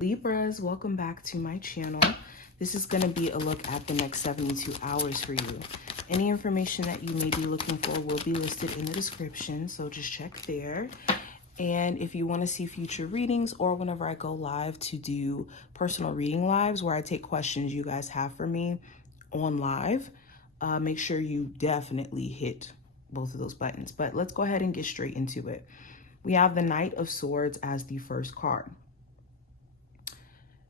Libras, welcome back to my channel. This is going to be a look at the next 72 hours for you. Any information that you may be looking for will be listed in the description, so just check there. And if you want to see future readings or whenever I go live to do personal reading lives where I take questions you guys have for me on live, make sure you definitely hit both of those buttons. But let's go ahead and get straight into it. We have the Knight of Swords as the first card.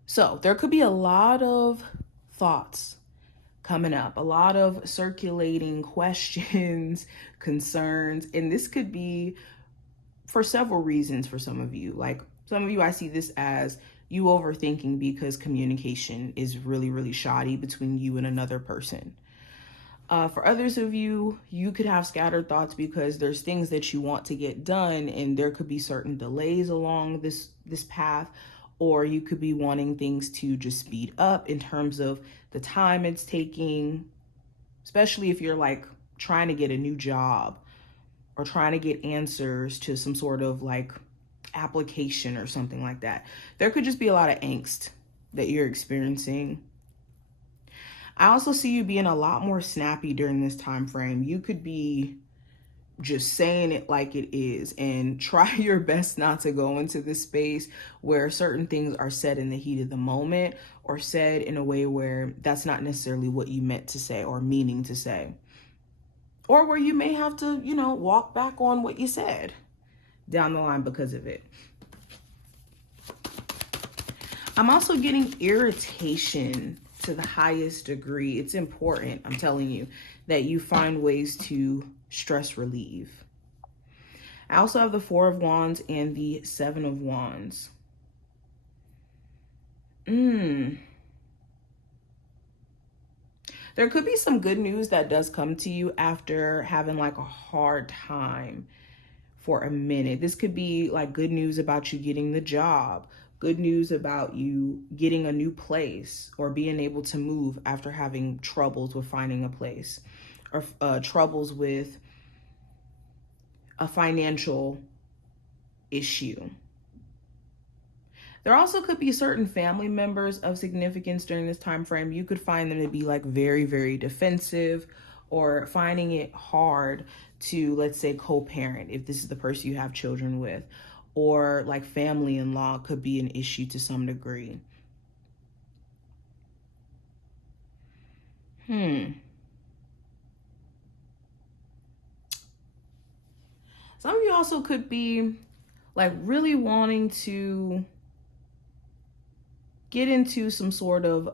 So there could be a lot of thoughts coming up, a lot of circulating questions, concerns, and this could be for several reasons for some of you. Like some of you, I see this as you overthinking because communication is really, really shoddy between you and another person. For others of you, you could have scattered thoughts because there's things that you want to get done and there could be certain delays along this path, or you could be wanting things to just speed up in terms of the time it's taking, especially if you're like trying to get a new job or trying to get answers to some sort of like application or something like that. There could just be a lot of angst that you're experiencing. I also see you being a lot more snappy during this time frame. You could be just saying it like it is, and try your best not to go into this space where certain things are said in the heat of the moment or said in a way where that's not necessarily what you meant to say or meaning to say, or where you may have to, walk back on what you said down the line because of it. I'm also getting irritation to the highest degree. It's important, I'm telling you, that you find ways to stress relieve. I also have the Four of Wands and the Seven of Wands. There could be some good news that does come to you after having like a hard time for a minute. This could be like good news about you getting the job, good news about you getting a new place or being able to move after having troubles with finding a place, or troubles with a financial issue. There also could be certain family members of significance during this time frame. You could find them to be like very, very defensive or finding it hard to, let's say, co-parent if this is the person you have children with, or like family-in-law could be an issue to some degree. Some of you also could be like really wanting to get into some sort of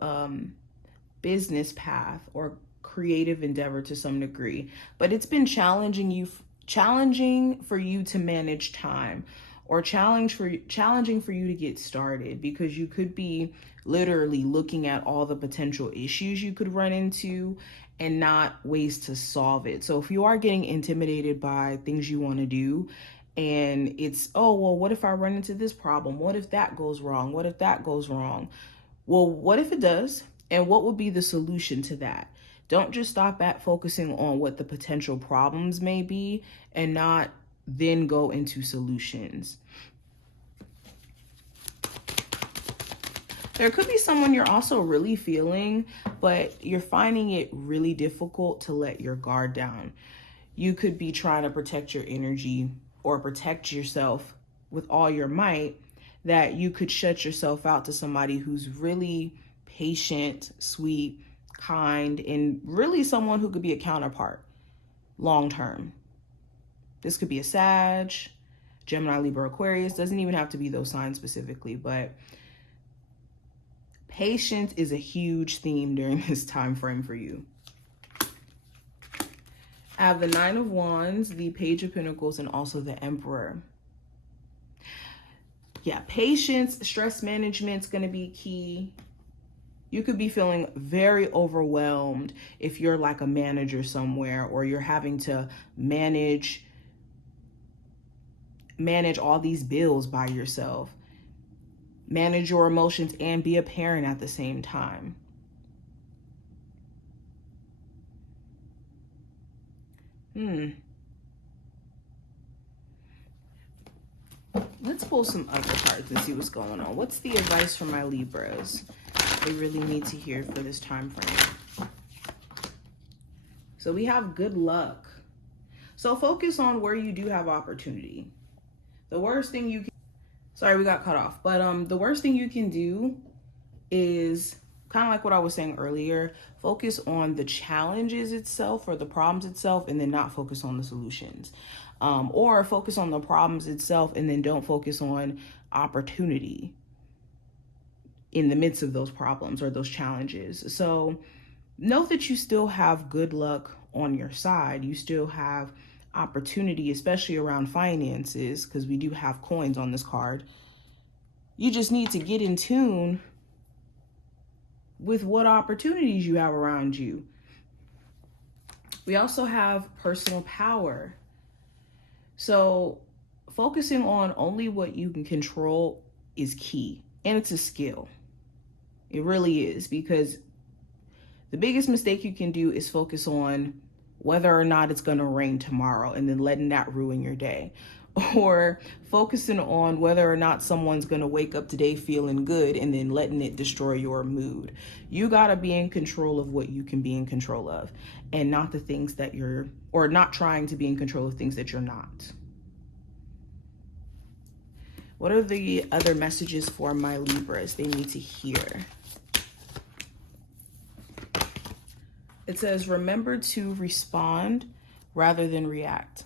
business path or creative endeavor to some degree, but it's been challenging for you to manage time, or challenging for you to get started, because you could be literally looking at all the potential issues you could run into and not ways to solve it. So if you are getting intimidated by things you want to do, and it's, oh, well, what if I run into this problem? What if that goes wrong? What if that goes wrong? Well, what if it does? And what would be the solution to that? Don't just stop at focusing on what the potential problems may be and not then go into solutions. There could be someone you're also really feeling, but you're finding it really difficult to let your guard down. You could be trying to protect your energy or protect yourself with all your might, that you could shut yourself out to somebody who's really patient, sweet, kind, and really someone who could be a counterpart long term. This could be a Sag, Gemini, Libra, Aquarius. Doesn't even have to be those signs specifically, but patience is a huge theme during this time frame for you. I have the Nine of Wands, the Page of Pentacles, and also the Emperor. Yeah, patience, stress management is going to be key. You could be feeling very overwhelmed if you're like a manager somewhere, or you're having to manage all these bills by yourself, manage your emotions, and be a parent at the same time. Let's pull some other cards and see what's going on. What's the advice for my Libras they really need to hear for this time frame? So we have good luck. So focus on where you do have opportunity. The worst thing you can, sorry, we got cut off. But the worst thing you can do is kind of like what I was saying earlier, focus on the challenges itself or the problems itself and then not focus on the solutions. Or focus on the problems itself and then don't focus on opportunity in the midst of those problems or those challenges. So know that you still have good luck on your side. You still have opportunity, especially around finances, because we do have coins on this card. You just need to get in tune with what opportunities you have around you. We also have personal power. So focusing on only what you can control is key, and it's a skill. It really is, because the biggest mistake you can do is focus on whether or not it's going to rain tomorrow and then letting that ruin your day. Or focusing on whether or not someone's going to wake up today feeling good and then letting it destroy your mood. You got to be in control of what you can be in control of, and not the things that you're, or not trying to be in control of things that you're not. What are the other messages for my Libras they need to hear? It says, remember to respond rather than react.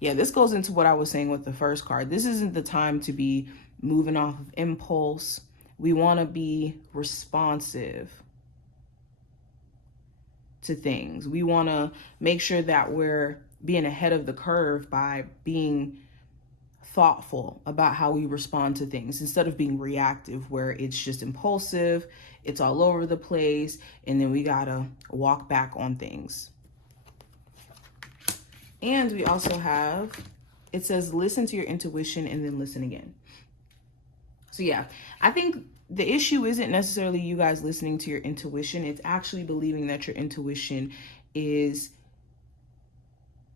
Yeah, this goes into what I was saying with the first card. This isn't the time to be moving off of impulse. We want to be responsive to things. We want to make sure that we're being ahead of the curve by being thoughtful about how we respond to things instead of being reactive, where it's just impulsive, it's all over the place, and then we gotta walk back on things. And we also have, it says, listen to your intuition and then listen again. So yeah, I think the issue isn't necessarily you guys listening to your intuition. It's actually believing that your intuition is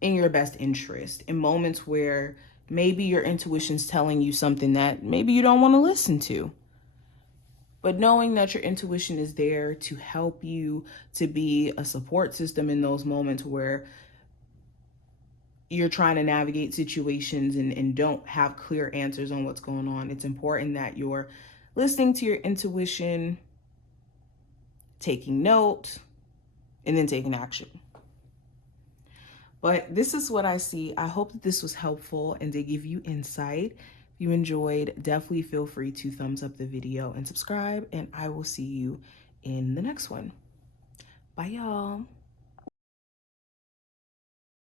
in your best interest in moments where maybe your intuition's telling you something that maybe you don't want to listen to. But knowing that your intuition is there to help you, to be a support system in those moments where you're trying to navigate situations and don't have clear answers on what's going on. It's important that you're listening to your intuition, taking note, and then taking action. But this is what I see. I hope that this was helpful and to give you insight. If you enjoyed, definitely feel free to thumbs up the video and subscribe, and I will see you in the next one. Bye, y'all.